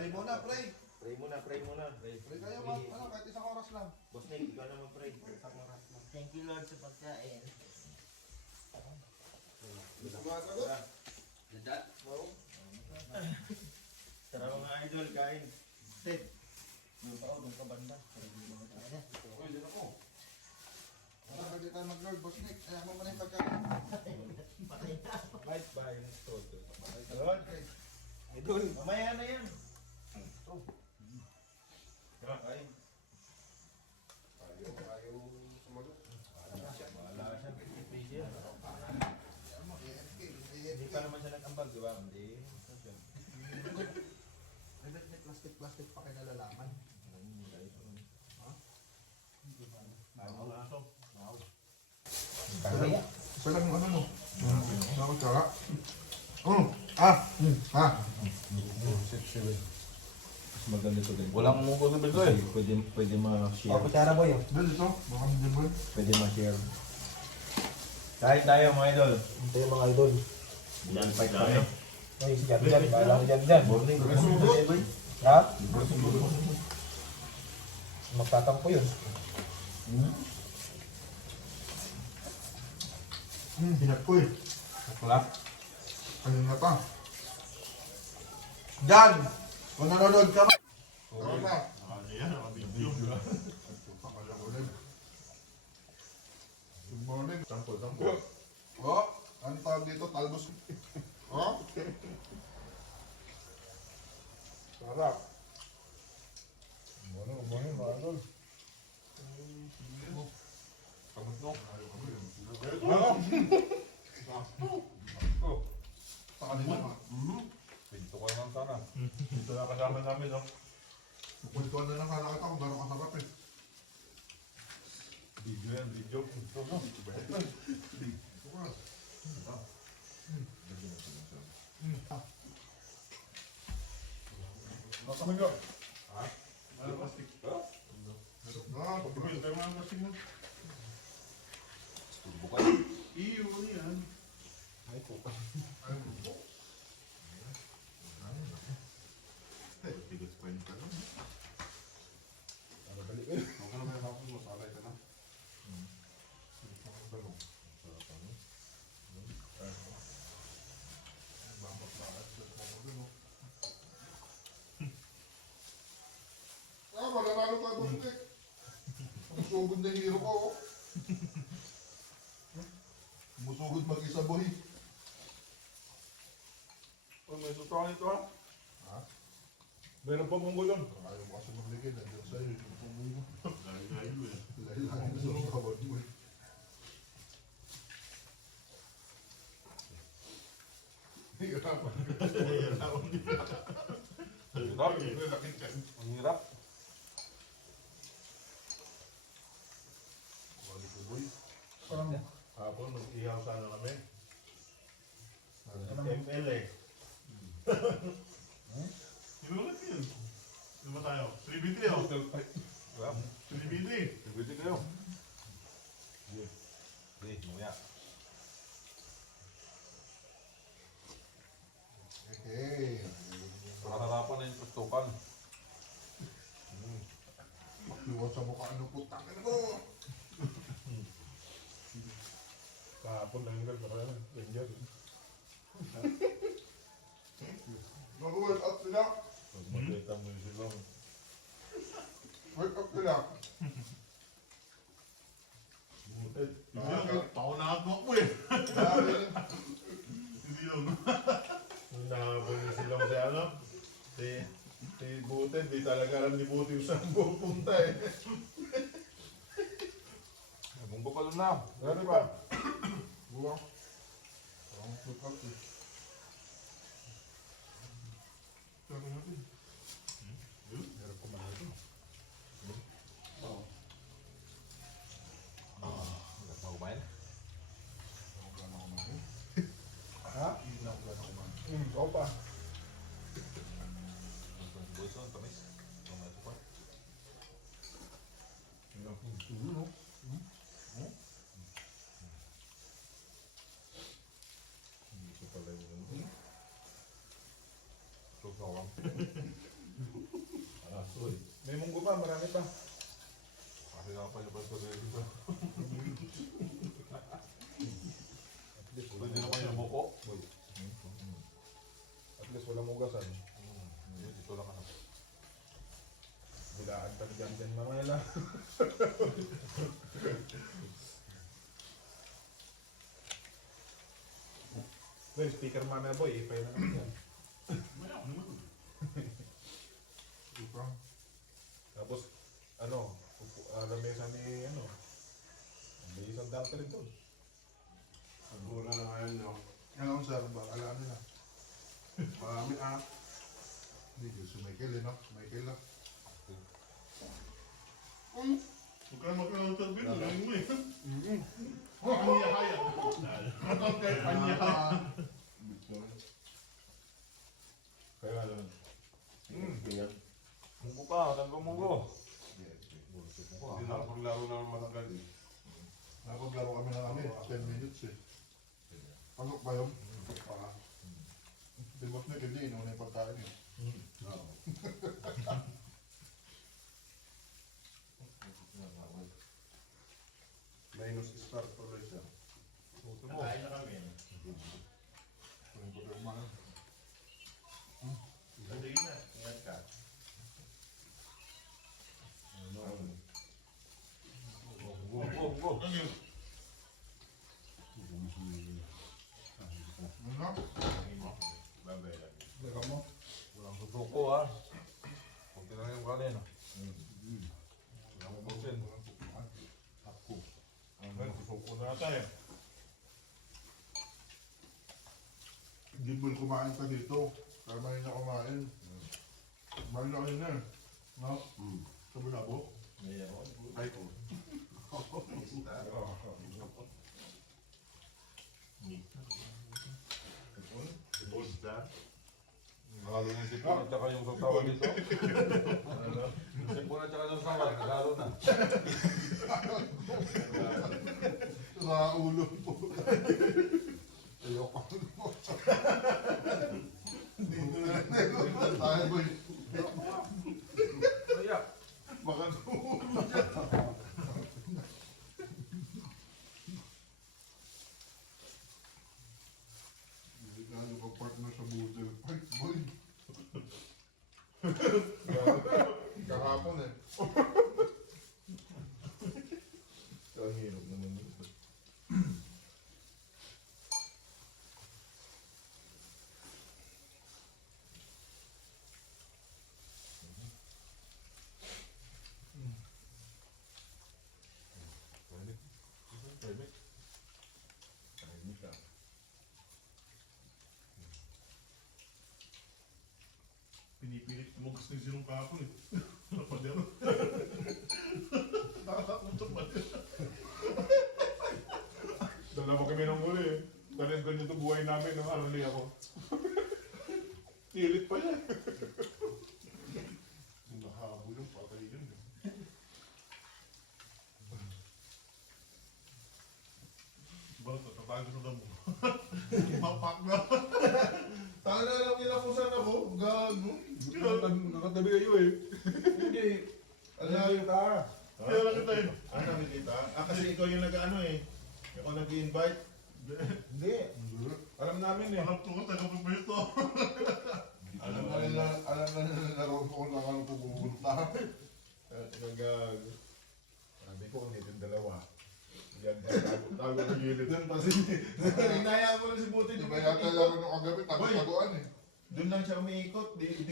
Pray muna, pray. Pray muna, pray muna. Pray kayo, ano, kahit isang oras lang. Boss Nick, ikaw na mag-pray. Isang oras lang. Thank you Lord sa pagkain. Sumasagot? Dadat? Oo. Tara mga idol, kain. Steve. Doon pa ako, doon ka banda. Uy, dito ako. Ano, pwede tayo mag-Lord, Boss Nick. Kaya mo muna yung pagkain. Bye bye. Lord, Idol, mamaya na yan. Tara, kain. Ayaw sumagot. Bahala siya. Hindi pa naman siya nag-ambag, di ba? Hindi. May plastic pa kayo nalalaman. Isa lang yung ano mo. Bakit kara? Maganda ito din. Walang mungko sa bildo eh. Pwede ma-share. Kutsara boy. Doon dito, baka hindi mo. Pwede ma-share. Kahit tayo mga idol. Ito yung mga idol. Yan pa tayo. Ay, si Jan Jan. Balang Jan Jan. Morning. Ha? Magtatampo yun. Hinap ko eh. Wala. Kanina pa. Dan! Kung nanonood ka ba? Oo na. Good morning. Sample. Oh, ano tawag dito? Talbos. Oh? Sarap. Morning, mga idol. Kamot mo. Sa kanila ka. Pinto ka naman sana. Dito na kasama namin, no? Kwentuhan na lang kala kita kung gano'ng kasarap eh. Video yan, video. Ito, no? Masaman ka. Ha? Ano, plastic? Ha? Pagpapil tayo mga plastic mo. Turbo ka. Iyo, ano yan? Ay, puta. Ay, buko. Tigas pa yun ka lang. Ano, balik eh. Huwag ka na may hapon mo, salay ka na. Maganalo ka doon, Tek. Ang sugod na hero ko, oh. Musugod mag-isa, boy. Oh, may sutuan ito, ha? Ha? Meron pa mong gulon. Ayaw mo kasi magligid. Nandiyan sa'yo, yung tumoy mo. Lahi-lahi eh. Lahi-lahi sa mga kabad mo eh. Hirapan. Ang hirap. Ang hirap. Wali ko, boy. Hapon, mag-ihaw sana kami. ML eh. Inulit yun. Ano ba tayo? 3BT oh. 3BT. Pwede kayo. Sige, mamaya. Hey. Pakasarapan na yung tustukan. Iwan sa mukha ng putang ina mo. Kahapon lang yung gano'n. Ranger. Mag-work out sila. Pag makita mo yung silong. Work out sila. Yun, ako nakatumak mo eh. Grabe. Hindi yun. Nung nahabol yung silong si ano, si Butet, di talaga alam ni Butet yung saan pupunta eh. Munggo pa lang na. Gano'n ba? Buwa. Parang work out eh. Sabi natin. Meron ko man ito. Wala pa kumain? Ako gano'n kumain. Ha? Hindi na ako gano'n kumain. Ikaw pa. Buwis on, tamis. Mamaya ito pa. Tulo, no? Hindi ko pala yung ano. So, sawang. Uy. May munggo pa, marami pa. Kasi nakapalabas ko rin dito. Pwede naman yung buko. At least walang ugasan. Dito lang ano. Bilaan pa dyan mamaya lang. Well, speaker mamaya boy, ipay na naman yan. Maya, ano mo? Ito. Tapos, lamesa ni, may isang dante rin doon. Ang mura na ngayon nyo. Ngayon sir, baka alam nila. Marami Hindi, si Michael no? Michael no? Huwag ka mag-interview, nalayin mo eh. Panyahaya. Okay, panyahaya. Kaya lang. Munggo pa, saan ko munggo? Hindi na paglaro naman matagal eh. Nakapaglaro kami na kami, 10 minutes eh. Pagok pa yun? Pa. Dimot na ganyan, inuna yung pagkain eh. Minus start tuloy siya. Nakain na kami. Kung ko tayo mahal. Sige na, ingat ka. Munggo. Ano yun? Ano? Babay lang. Lega mo? Walang susuko ha. Kunti lang yung kanin. Walang ubusin. Ako. Well, susuko na tayo. Hindi mo kumain ka dito. Kaya may na kumain. May na kayo na eh. No? Sabi na po? May ako. Ay ko. Bosda. Nagalo na si Puna tsaka yung sasawa dito. Si Puna tsaka yung sasawa, nagalo na. Sa ulo po. Ayoko. Dito na tayo boy. Kaya, Baka ulo Hindi ka nyo pa-partner sa Boodle Fight, boy. Kahapon eh. Ang hirap naman yun. Pwede. Pwede. Pwede ka. Pinipilit mo gusto yung sinong kahapon eh. Napadero. Nakakapunta pa din. Dalawa kami ng huli eh. Dahil ganito buhay namin ng arali ako. Pilit pa yan. Nakahabol yung patay yun eh. Bakit natatago sa damo? Mapak na. Tanga na alam nila kung saan ako. Gago. Nakatabi kayo eh. Hindi. Alayo ka. Kaya lang kita eh. Sabi kita? Kasi ikaw yung nag-ano eh. Ikaw nag-invite. Hindi. Alam namin eh. Parang tungo taga-pagpwesto. Alam na nila na ron kung saan ako pupunta. Sabi ko, ulitin dalawa. Yan, tago ng gilid. Doon kasi. Hinayaan ko lang si Buti. Di ba yata lang nung kagabi, tago-tagoan eh. Doon lang siya umiikot. Di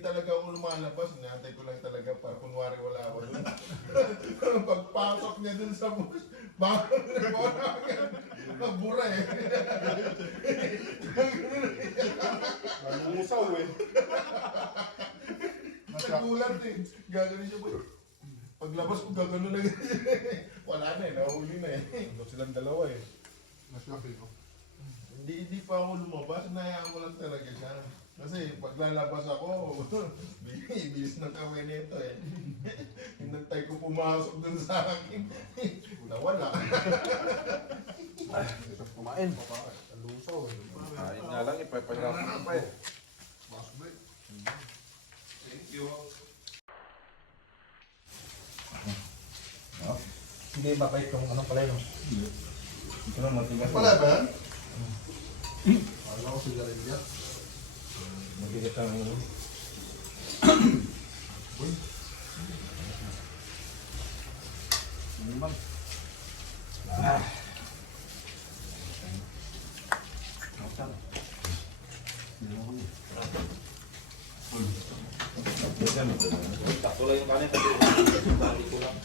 talaga ako lumalabas. Inaantay ko lang talaga para kunwari wala ako doon. Pagpasok niya doon sa bus, bakit nagbura eh. Nag-uusaw eh. Nagbulat eh. Gagano siya po. Paglabas ko gagano na wala na eh. Nahuli na eh. Doon silang dalawa eh. Nasyapi ko. Hindi pa ako lumabas, nahayaan ko lang talaga siya. Kasi paglalabas ako, bilis ng kamay nito eh. Hinantay ko pumasok dun sa akin. Nawala. kumain. Ang lusaw eh. Kain nga lang, ipapahirapan ka pa eh. Mas break. Hindi mapait yung ano pala yun. Ito lang matigas. Wala ba yan? Wala ko sigarilya. Matigas ang ano. Takto lang yung kanin kasi dali ko lang.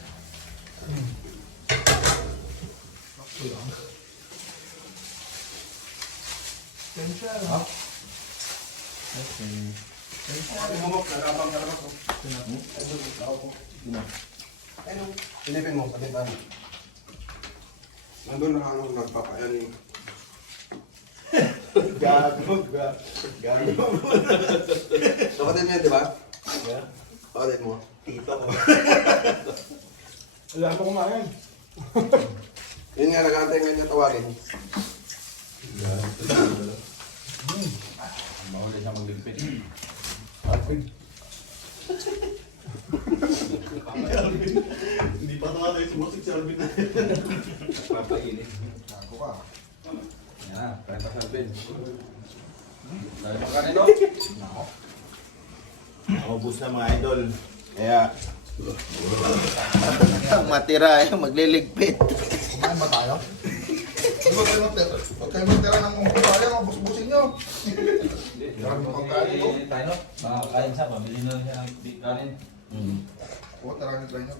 Silipin mo, pati tayo. Nandun na ano, nagpapayan eh. Gago. Kapatid mo yan, di ba? Yeah. Kapatid mo. Tito ko. Wala ko kumain. Yun nga, nag-aantay nga niya tawagin. Mahuli siya magligpit. Hindi pa tayo sumusik si Alvin na. Papainit. Ako ka. Yan, kaya pa sa bin. Dahil pa kanino? Ubus na mga idol. Kaya, ang matira ay magliligpit. Kumain ba tayo? Huwag kayo magtira ng kumpaya, mabusbusin nyo. Marami pang kain mo. Tayo, makakain siya, pabili na siya ng kanin. Huwag tara nyo tayo.